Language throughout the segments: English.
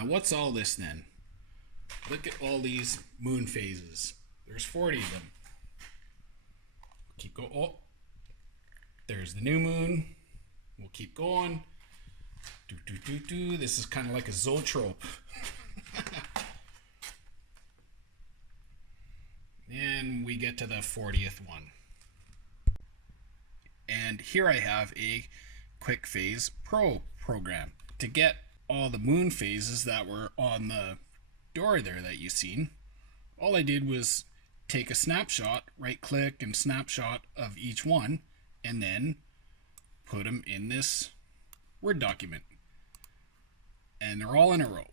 Now what's all this then? Look at all these moon phases. There's 40 of them. Keep going. Oh, there's the new moon. We'll keep going. This is kind of like a zoetrope. And we get to the 40th one. And here I have a quick phase pro program to get all the moon phases that were on the door there that you've seen. All I did was take a snapshot, right click and snapshot of each one, and then put them in this Word document. And they're all in a row.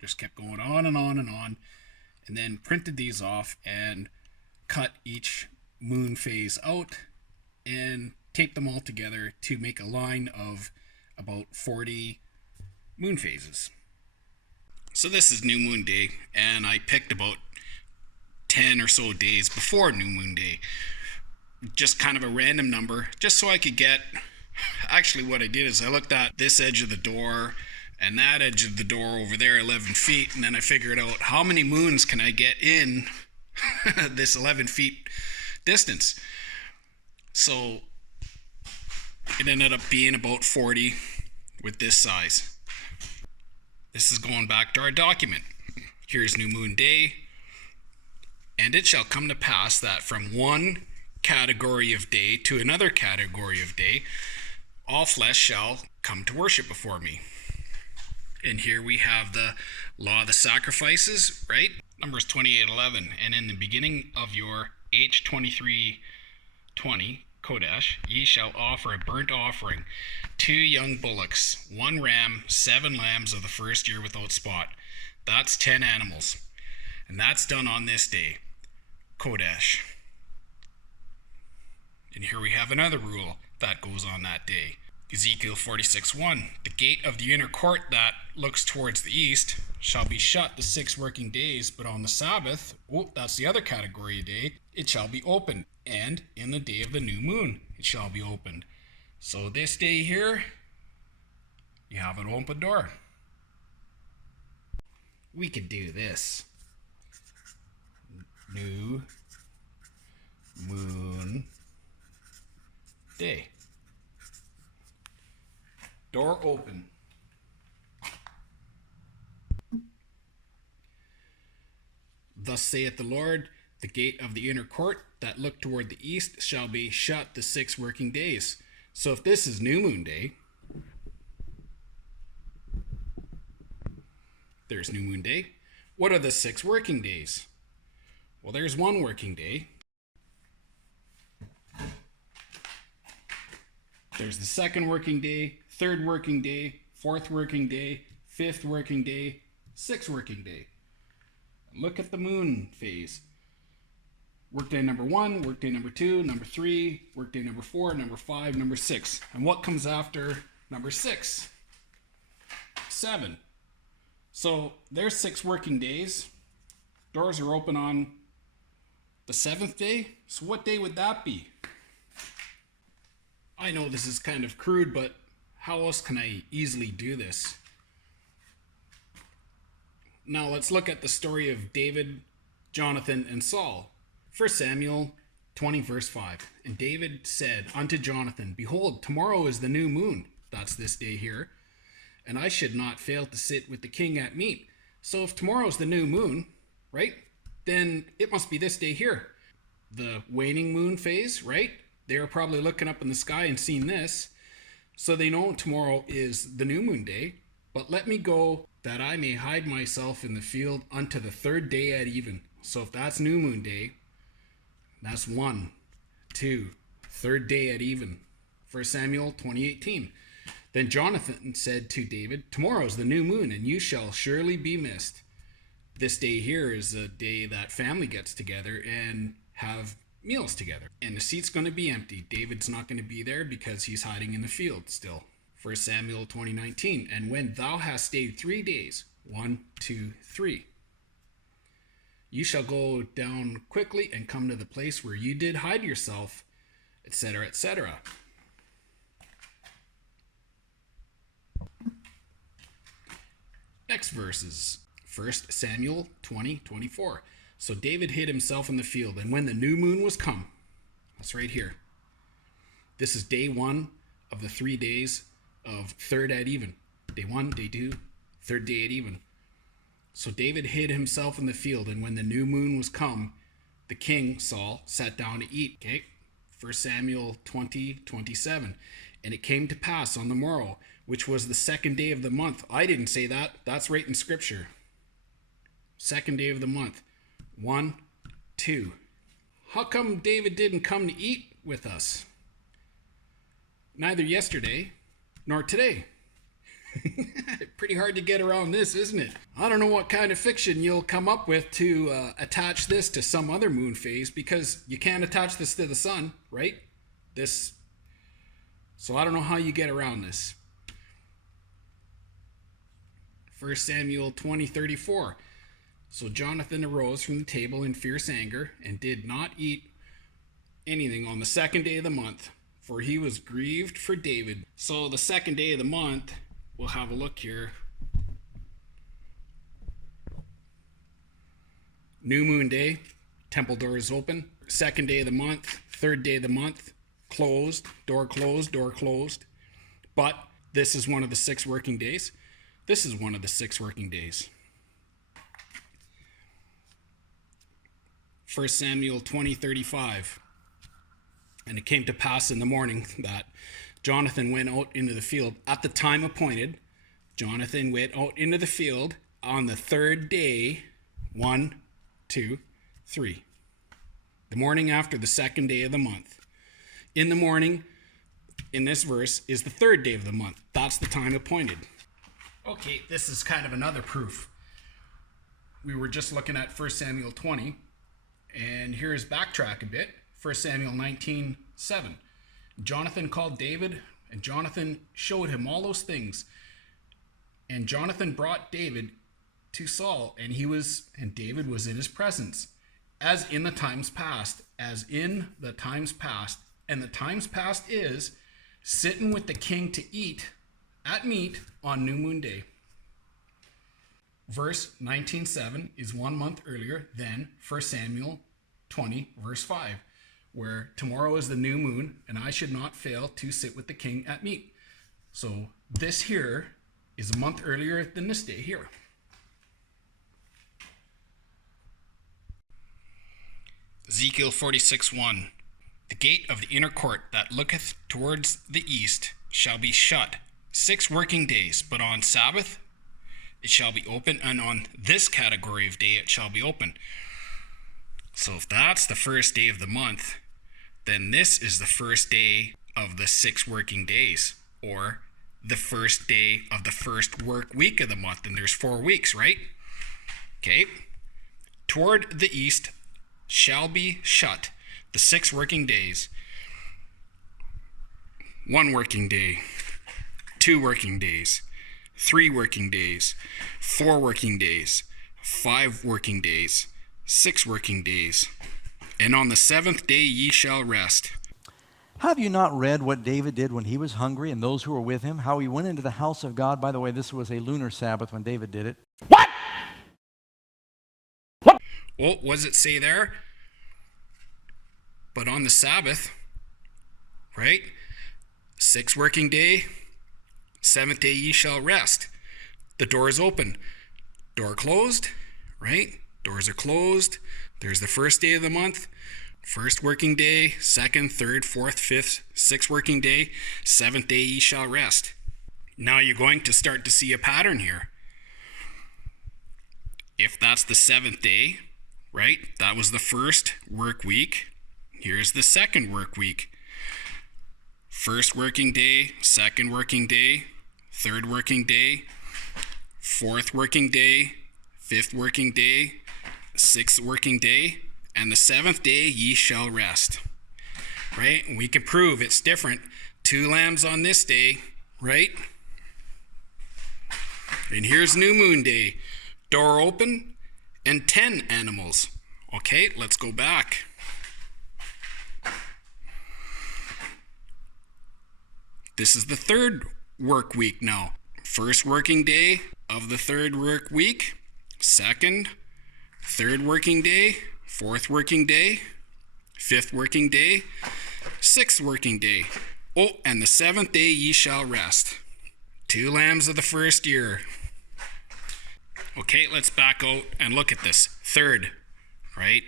Just kept going on and on and on, and then printed these off and cut each moon phase out and taped them all together to make a line of about 40 moon phases. So this is new moon day, and I picked about 10 or so days before new moon day. Just kind of a random number, just so I could get, actually what I did is I looked at this edge of the door and that edge of the door over there, 11 feet, and then I figured out how many moons can I get in this 11 feet distance. So it ended up being about 40 with this size. This is going back to our document. Here's new moon day. And it shall come to pass that from one category of day to another category of day, all flesh shall come to worship before me. And here we have the law of the sacrifices, right? Numbers 28:11. And in the beginning of your H23:20, Kodesh, ye shall offer a burnt offering, 2 young bullocks, 1 ram, 7 lambs of the first year without spot. That's 10 animals. And that's done on this day, Kodesh. And here we have another rule that goes on that day. Ezekiel 46:1. The gate of the inner court that looks towards the east shall be shut the 6 working days, but on the Sabbath, that's the other category of day, it shall be opened. And in the day of the new moon, it shall be opened. So this day here, you have an open door. We could do this. New moon day. Door open. Thus saith the Lord, the gate of the inner court that look toward the east shall be shut the 6 working days. So if this is new moon day, there's new moon day. What are the 6 working days? Well, there's 1 working day. There's the 2nd working day, 3rd working day, 4th working day, 5th working day, 6th working day. Look at the moon phase. Workday number 1, workday number 2, number 3, workday number 4, number 5, number 6. And what comes after number 6? 7. So there's 6 working days. Doors are open on the 7th day. So what day would that be? I know this is kind of crude, but how else can I easily do this? Now let's look at the story of David, Jonathan, and Saul. 1 Samuel 20 verse 5. And David said unto Jonathan, behold, tomorrow is the new moon. That's this day here. And I should not fail to sit with the king at meat. So if tomorrow's the new moon, right, then it must be this day here. The waning moon phase, right? They're probably looking up in the sky and seeing this. So they know tomorrow is the new moon day. But let me go that I may hide myself in the field unto the 3rd day at even. So if that's new moon day, that's 1, 2, 3rd day at even. 1 Samuel 20:18. Then Jonathan said to David, tomorrow's the new moon, and you shall surely be missed. This day here is a day that family gets together and have meals together. And the seat's going to be empty. David's not going to be there because he's hiding in the field still. 1 Samuel 20:19. And when thou hast stayed 3 days, 1, 2, 3, you shall go down quickly and come to the place where you did hide yourself, etc., etc. next verses. 1 Samuel 20:24. So David hid himself in the field, and when the new moon was come, that's right here. This is day 1 of the 3 days of third at even. Day 1, day 2, third day at even. So David hid himself in the field, and when the new moon was come, the king, Saul, sat down to eat. Okay? 1 Samuel 20:27. And it came to pass on the morrow, which was the second day of the month. I didn't say that. That's right in Scripture. Second day of the month. 1, 2. How come David didn't come to eat with us? Neither yesterday nor today. Pretty hard to get around this, isn't it? I don't know what kind of fiction you'll come up with to attach this to some other moon phase, because you can't attach this to the sun, right? So I don't know how you get around this. 1 Samuel 20:34. So Jonathan arose from the table in fierce anger and did not eat anything on the second day of the month, for he was grieved for David. So the second day of the month, we'll have a look here. New moon day, temple doors open. Second day of the month, third day of the month, closed, door closed, door closed. But this is one of the 6 working days. This is one of the 6 working days. 1 Samuel 20:35. And it came to pass in the morning that Jonathan went out into the field at the time appointed. Jonathan went out into the field on the third day. 1, 2, 3. The morning after the second day of the month. In the morning, in this verse, is the third day of the month. That's the time appointed. Okay, this is kind of another proof. We were just looking at 1 Samuel 20. And here's backtrack a bit. 1 Samuel 19:7. Jonathan called David, and Jonathan showed him all those things. And Jonathan brought David to Saul, and David was in his presence, as in the times past, as in the times past. And the times past is sitting with the king to eat at meat on new moon day. Verse 19:7 is 1 month earlier than 1 Samuel 20, verse 5, where tomorrow is the new moon, and I should not fail to sit with the king at meat. So this here is a month earlier than this day here. Ezekiel 46:1. The gate of the inner court that looketh towards the east shall be shut 6 working days, but on Sabbath it shall be open, and on this category of day it shall be open. So if that's the first day of the month, then this is the first day of the 6 working days, or the first day of the first work week of the month, and there's 4 weeks, right? Okay. Toward the east shall be shut the 6 working days. 1 working day, 2 working days, 3 working days, 4 working days, 5 working days, 6 working days, and on the 7th day ye shall rest. Have you not read what David did when he was hungry and those who were with him? How he went into the house of God. By the way, this was a lunar Sabbath when David did it. What? Well, what does it say there? But on the Sabbath, right? 6th working day, 7th day ye shall rest. The door is open. Door closed, right? Doors are closed. There's the first day of the month. First working day, 2nd, 3rd, 4th, 5th, 6th working day, 7th day ye shall rest. Now you're going to start to see a pattern here. If that's the 7th day, right? That was the first work week. Here's the 2nd work week. First working day, 2nd working day, 3rd working day, 4th working day, 5th working day, 6th working day, and the 7th day ye shall rest. Right? And we can prove it's different. 2 lambs on this day, right? And here's new moon day. Door open and 10 animals. Okay, let's go back. This is the 3rd work week now. First working day of the third work week, second, third working day, fourth working day, fifth working day, sixth working day. Oh, and the seventh day ye shall rest. 2 lambs of the first year. Okay, let's back out and look at this. Third, right?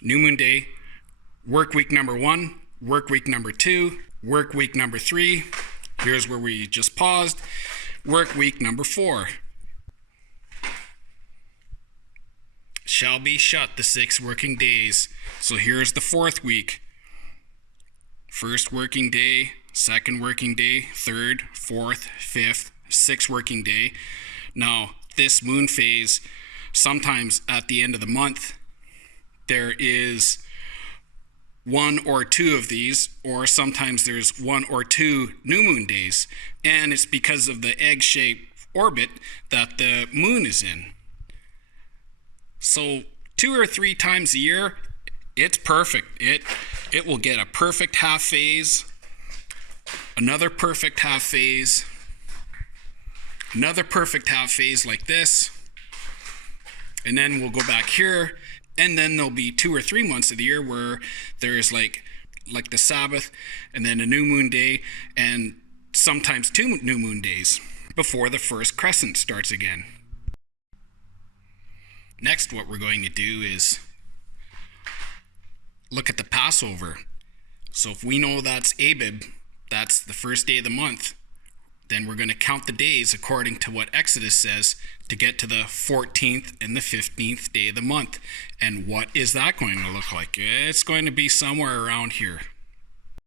New moon day, work week number 1, work week number 2, work week number 3. Here's where we just paused. Work week number 4. Shall be shut the 6 working days. So here's the 4th week. First working day, second working day, third, fourth, fifth, 6th working day. Now, this moon phase, sometimes at the end of the month, there is 1 or 2 of these, or sometimes there's 1 or 2 new moon days. And it's because of the egg-shaped orbit that the moon is in. So 2 or 3 times a year, it's perfect. It will get a perfect half phase, another perfect half phase, another perfect half phase like this, and then we'll go back here, and then there'll be 2 or 3 months of the year where there's like the Sabbath, and then a new moon day, and sometimes 2 new moon days before the first crescent starts again. Next, what we're going to do is look at the Passover. So if we know that's Abib, that's the first day of the month, then we're going to count the days according to what Exodus says to get to the 14th and the 15th day of the month. And what is that going to look like? It's going to be somewhere around here.